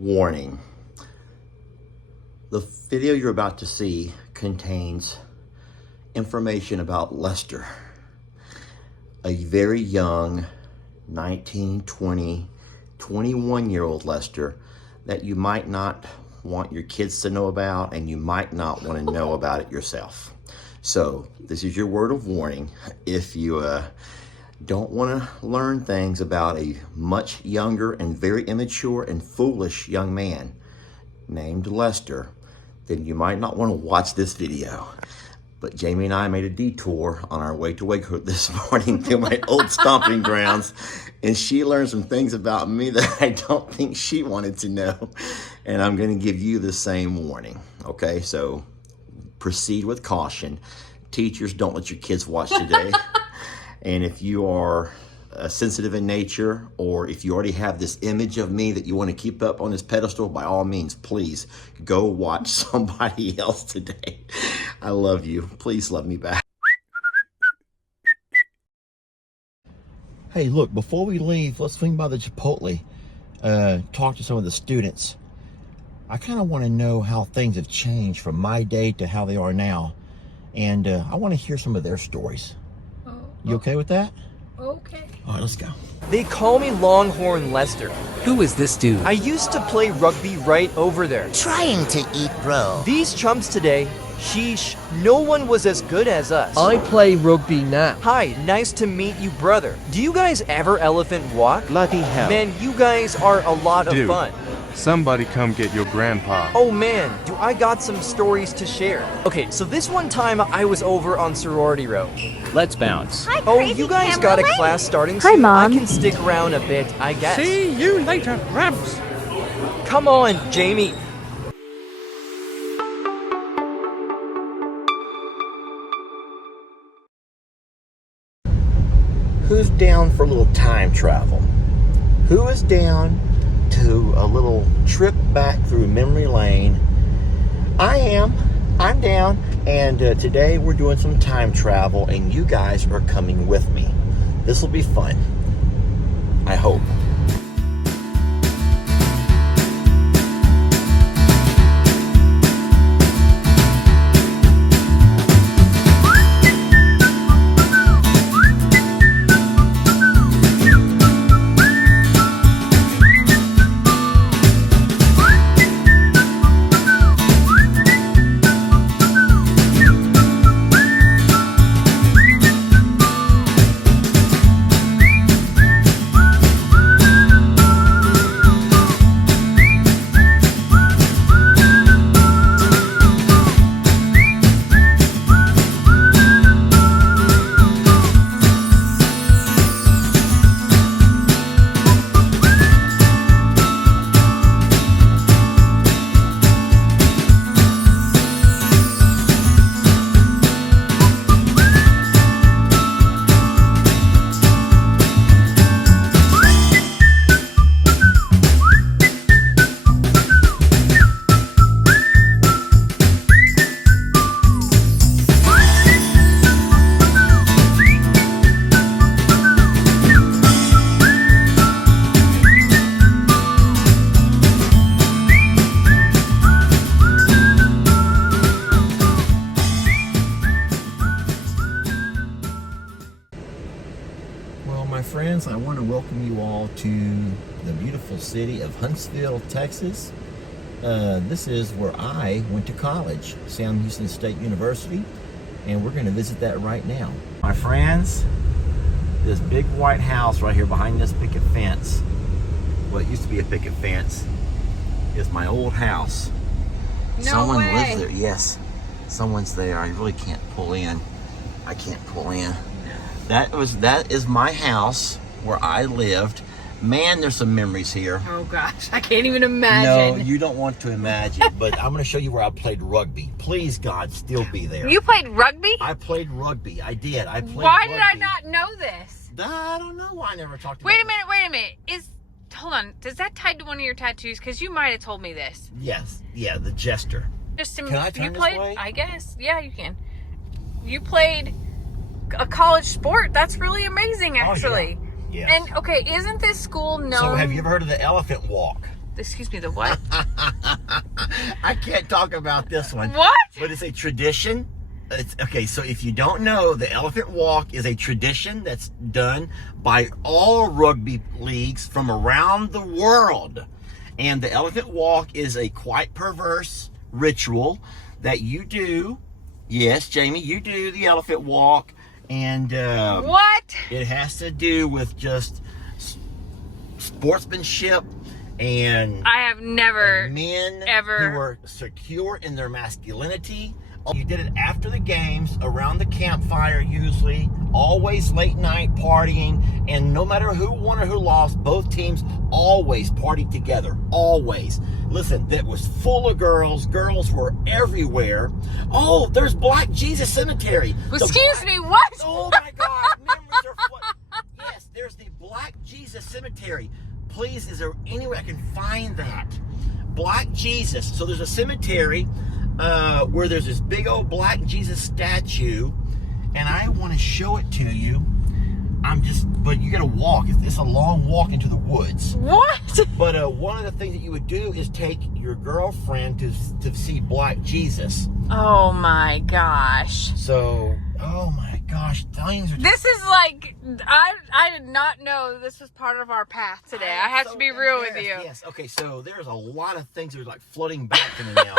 Warning. The video you're about to see contains information about Lester, a very young 19, 20, 21-year-old Lester that you might not want your kids to know about, and you might not want to know about it yourself. So this is your word of warning. If you don't want to learn things about a much younger and very immature and foolish young man named Lester, then you might not want to watch this video. But Jamie and I made a detour on our way to Waco this morning to my old stomping grounds, and she learned some things about me that I don't think she wanted to know. And I'm going to give you the same warning. Okay, so proceed with caution. Teachers, don't let your kids watch today. And if you are sensitive in nature, or if you already have this image of me that you want to keep up on this pedestal, by all means, please go watch somebody else today. I love you. Please love me back. Hey, look, before we leave, let's swing by the Chipotle, talk to some of the students. I kind of want to know how things have changed from my day to how they are now. And I want to hear some of their stories. You okay with that? Okay. All right, let's go. They call me Longhorn Lester. Who is this dude? I used to play rugby right over there. Trying to eat, bro. These chumps today, sheesh, no one was as good as us. I play rugby now. Hi, nice to meet you, brother. Do you guys ever elephant walk? Bloody hell. Man, you guys are a lot of Dude. fun. Somebody come get your grandpa. Oh man, do I got some stories to share. Okay, so this one time I was over on Sorority Row. Let's bounce. Hi, Oh, crazy you guys camera got a lady. class starting Hi, soon? Mom. I can stick around a bit, I guess. See you later, Rabs. Come on, Jamie. Who's down for a little time travel? Who is down to a little trip back through memory lane? I am. I'm down. And today we're doing some time travel, and you guys are coming with me. This will be fun. I hope. My friends, I want to welcome you all to the beautiful city of Huntsville, Texas. This is where I went to college, Sam Houston State University, and we're going to visit that right now. My friends, this big white house right here behind this picket fence, well, it used to be a picket fence, is my old house. No Someone way. lives there. Yes, someone's there. I really can't pull in. I can't pull in. That is my house where I lived. Man, there's some memories here. Oh gosh, I can't even imagine. No, you don't want to imagine, but I'm going to show you where I played rugby. Please, God, still be there. You played rugby? I played rugby. I did. I played Why rugby. did I not know this? I don't know why I never talked about Wait a minute. Hold on. Is that tied to one of your tattoos? Because you might have told me this. Yes. Yeah, the jester. Can I turn you this played? way? I guess. Yeah, you can. You played a college sport. That's really amazing, actually. Oh, yeah. And okay, isn't this school known? So have you ever heard of the elephant walk? Excuse me, the what? I can't talk about this one. What? But it's a tradition. Okay, so if you don't know, the elephant walk is a tradition that's done by all rugby leagues from around the world. And the elephant walk is a quite perverse ritual that you do. Yes, Jamie, you do the elephant walk. And What? it has to do with just sportsmanship and I have never men ever who were secure in their masculinity. You did it after the games, around the campfire usually, always late night partying, and no matter who won or who lost, both teams always partied together, always. Listen, that was full of girls. Girls were everywhere. Oh, there's Black Jesus Cemetery. Excuse me, what? Oh my God, memories are flooding. Yes, there's the Black Jesus Cemetery. Please, is there any way I can find that? Black Jesus. So there's a cemetery where there's this big old Black Jesus statue, and I want to show it to you. But you gotta walk. It's a long walk into the woods. What? But one of the things that you would do is take your girlfriend to see Black Jesus. Oh my gosh. So, oh my gosh, things are. This is like, I did not know this was part of our path today. I have to be real with you. Yes, okay, so there's a lot of things that are like flooding back to me now.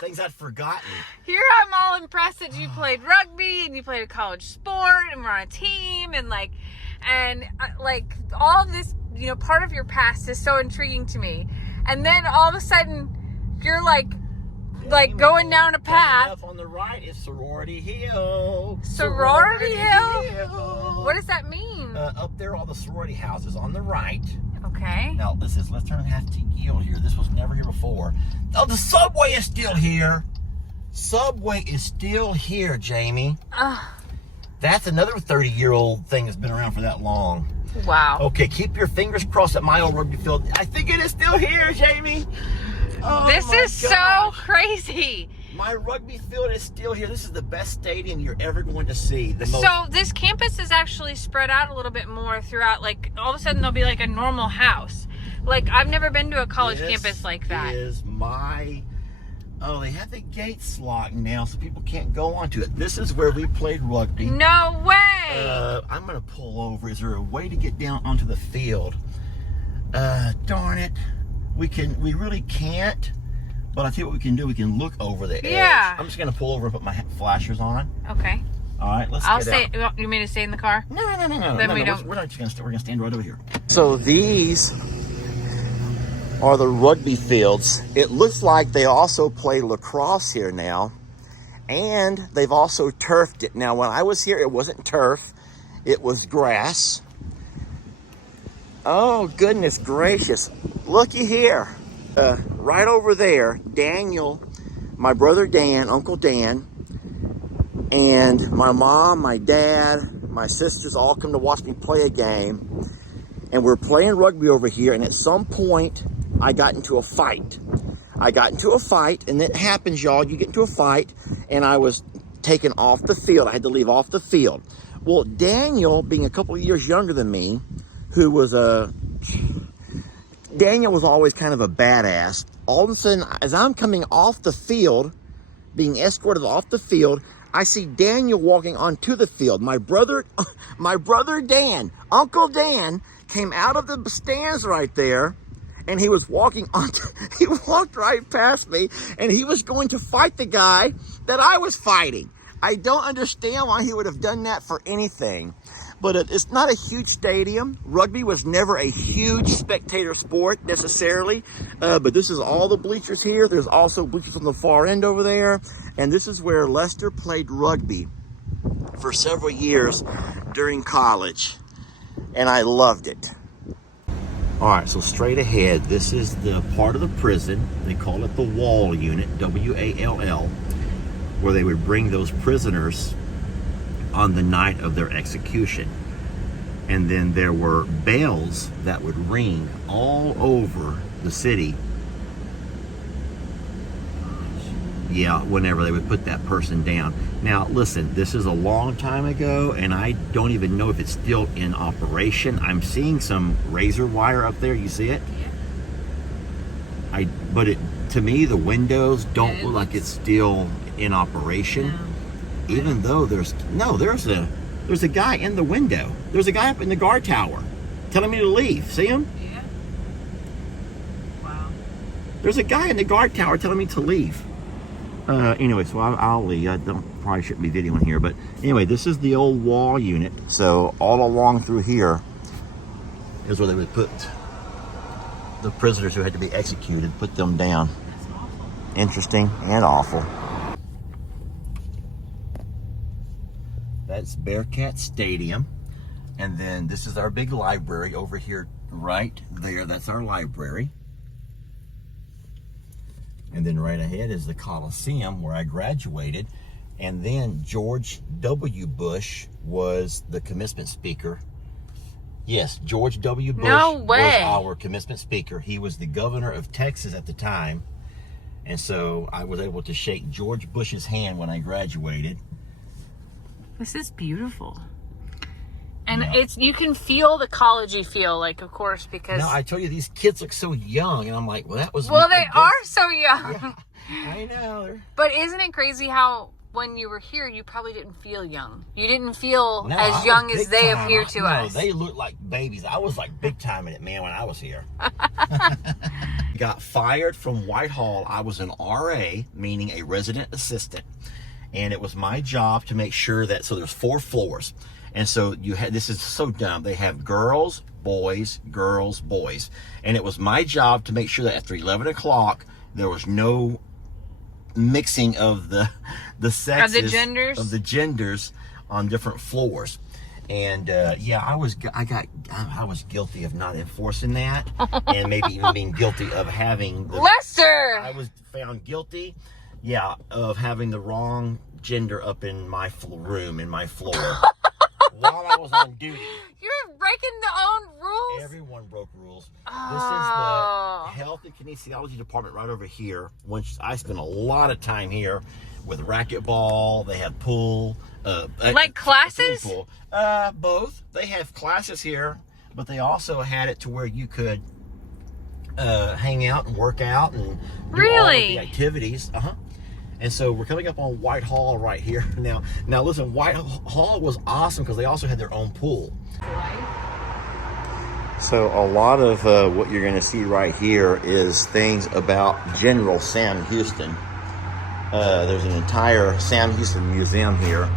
Things I'd forgotten. Here I'm all impressed that you played rugby and you played a college sport and we're on a team and like all of this, you know, part of your past is so intriguing to me. And then all of a sudden you're like going down a path. Up on the right is Sorority Hill. Sorority Hill? What does that mean? Up there, all the sorority houses on the right. Okay. Now, let's turn half to yield here. This was never here before. Oh, the subway is still here. Subway is still here, Jamie. That's another 30-year-old thing that's been around for that long. Wow. Okay, keep your fingers crossed at my old rugby field. I think it is still here, Jamie. Oh, this is so crazy. My rugby field is still here. This is the best stadium you're ever going to see. So this campus is actually spread out a little bit more throughout. Like all of a sudden there'll be like a normal house. Like I've never been to a college campus like that. They have the gates locked now so people can't go onto it. This is where we played rugby. No way. I'm going to pull over. Is there a way to get down onto the field? Darn it. We really can't. But I tell you what we can do. We can look over the edge. Yeah. I'm just going to pull over and put my flashers on. Okay. All right, let's get out. You mean to stay in the car? No. Then we don't. We're not just going to stay. We're going to stand right over here. So these are the rugby fields. It looks like they also play lacrosse here now. And they've also turfed it. Now, when I was here, it wasn't turf. It was grass. Oh, goodness gracious. Looky here. Right over there, Daniel, my brother Dan, Uncle Dan, and my mom, my dad, my sisters all come to watch me play a game. And we're playing rugby over here, and at some point, I got into a fight. And it happens, y'all. You get into a fight, and I was taken off the field. I had to leave off the field. Well, Daniel, being a couple of years younger than me, Daniel was always kind of a badass. All of a sudden, as I'm coming off the field, being escorted off the field, I see Daniel walking onto the field. My brother Dan, Uncle Dan, came out of the stands right there, and he was he walked right past me, and he was going to fight the guy that I was fighting. I don't understand why he would have done that for anything. But it's not a huge stadium. Rugby was never a huge spectator sport necessarily. But this is all the bleachers here. There's also bleachers on the far end over there. And this is where Lester played rugby for several years during college. And I loved it. All right, so straight ahead, this is the part of the prison. They call it the Wall Unit, W-A-L-L, where they would bring those prisoners on the night of their execution. And then there were bells that would ring all over the city. Yeah, whenever they would put that person down. Now, listen, this is a long time ago, and I don't even know if it's still in operation. I'm seeing some razor wire up there. You see it? but to me, the windows don't look like it's still in operation. No. Even though there's a guy in the window. There's a guy up in the guard tower telling me to leave. See him? Yeah. Wow. There's a guy in the guard tower telling me to leave. Anyway, so I'll leave. I probably shouldn't be videoing here, but anyway, this is the old wall unit. So all along through here is where they would put the prisoners who had to be executed, put them down. That's awful. Interesting and awful. That's Bearcat Stadium. And then this is our big library over here right there. That's our library. And then right ahead is the Coliseum where I graduated. And then George W. Bush was the commencement speaker. Yes, George W. Bush was our commencement speaker. He was the governor of Texas at the time. And so I was able to shake George Bush's hand when I graduated. This is beautiful. And it's, you can feel the college-y feel, like, of course, because... No, I tell you, these kids look so young, and I'm like, well, that was... Well, they are so young. Yeah, I know. But isn't it crazy how, when you were here, you probably didn't feel young? You didn't feel No, as young as they appear to us. No, they look like babies. I was like big time in it, man, when I was here. Got fired from Whitehall. I was an RA, meaning a resident assistant. And it was my job to make sure that, so there's 4 floors. And so you had, this is so dumb. They have girls, boys, girls, boys. And it was my job to make sure that after 11 o'clock, there was no mixing of the sexes. Of the genders on different floors. And yeah, I was guilty of not enforcing that. And maybe even being guilty of having... Lester! I was found guilty, yeah, of having the wrong gender up in my room, in my floor. While I was on duty. You're breaking the own rules? Everyone broke rules. Oh. This is the health and kinesiology department right over here. Which I spent a lot of time here with racquetball. They have pool. Like classes? Pool. Both. They have classes here, but they also had it to where you could hang out and work out and do all of the activities. And so we're coming up on Whitehall right here now. Now listen, Whitehall was awesome because they also had their own pool. So a lot of what you're going to see right here is things about General Sam Houston. There's an entire Sam Houston museum here.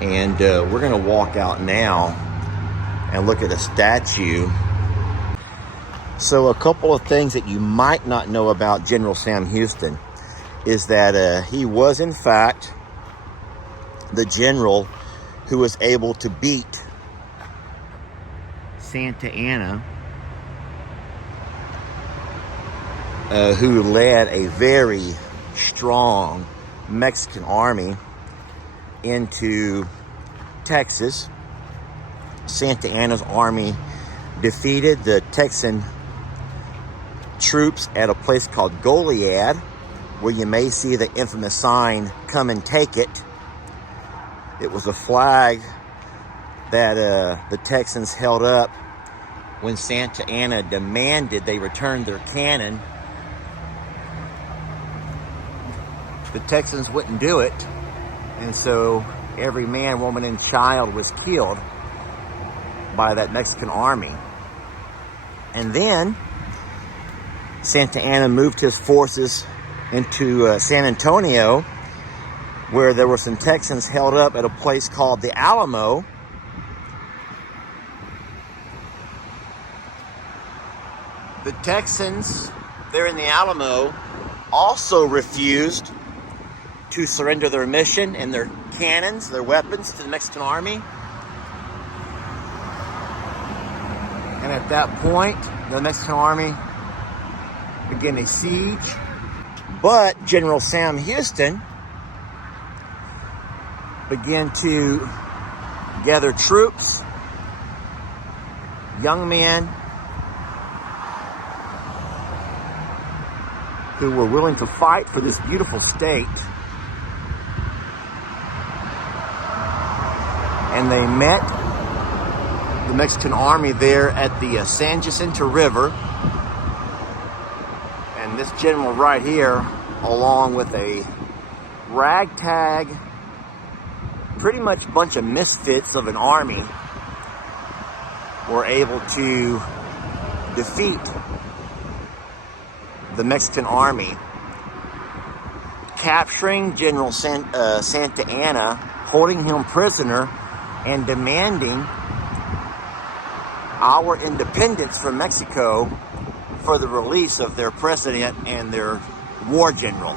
And we're going to walk out now and look at a statue. So a couple of things that you might not know about General Sam Houston is that he was, in fact, the general who was able to beat Santa Anna, who led a very strong Mexican army into Texas. Santa Anna's army defeated the Texan troops at a place called Goliad, where you may see the infamous sign, "Come and take it." It was a flag that the Texans held up when Santa Anna demanded they return their cannon. The Texans wouldn't do it, and so every man, woman, and child was killed by that Mexican army. And then Santa Anna moved his forces into San Antonio, where there were some Texans held up at a place called the Alamo. The Texans there in the Alamo also refused to surrender their mission and their cannons, their weapons, to the Mexican army. And at that point, the Mexican army began a siege. But General Sam Houston began to gather troops, young men who were willing to fight for this beautiful state. And they met the Mexican army there at the San Jacinto River. And this general right here, along with a ragtag, pretty much bunch of misfits of an army, were able to defeat the Mexican army, capturing General Santa Anna, holding him prisoner, and demanding our independence from Mexico for the release of their president and their war general.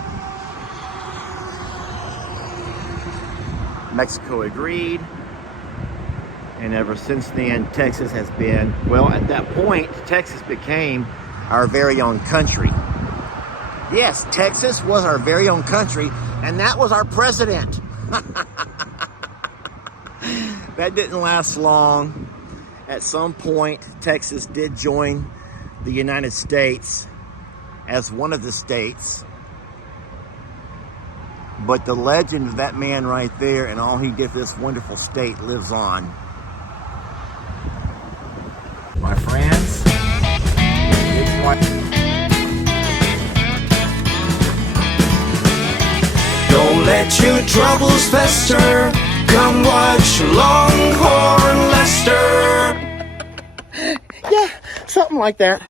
Mexico agreed, and ever since then, Texas has been, well, at that point, Texas became our very own country. Yes, Texas was our very own country, and that was our president. That didn't last long. At some point, Texas did join the United States as one of the states. But the legend of that man right there and all he did for this wonderful state lives on. My friends, it's my... Don't let your troubles fester. Come watch Longhorn Lester. Yeah, something like that.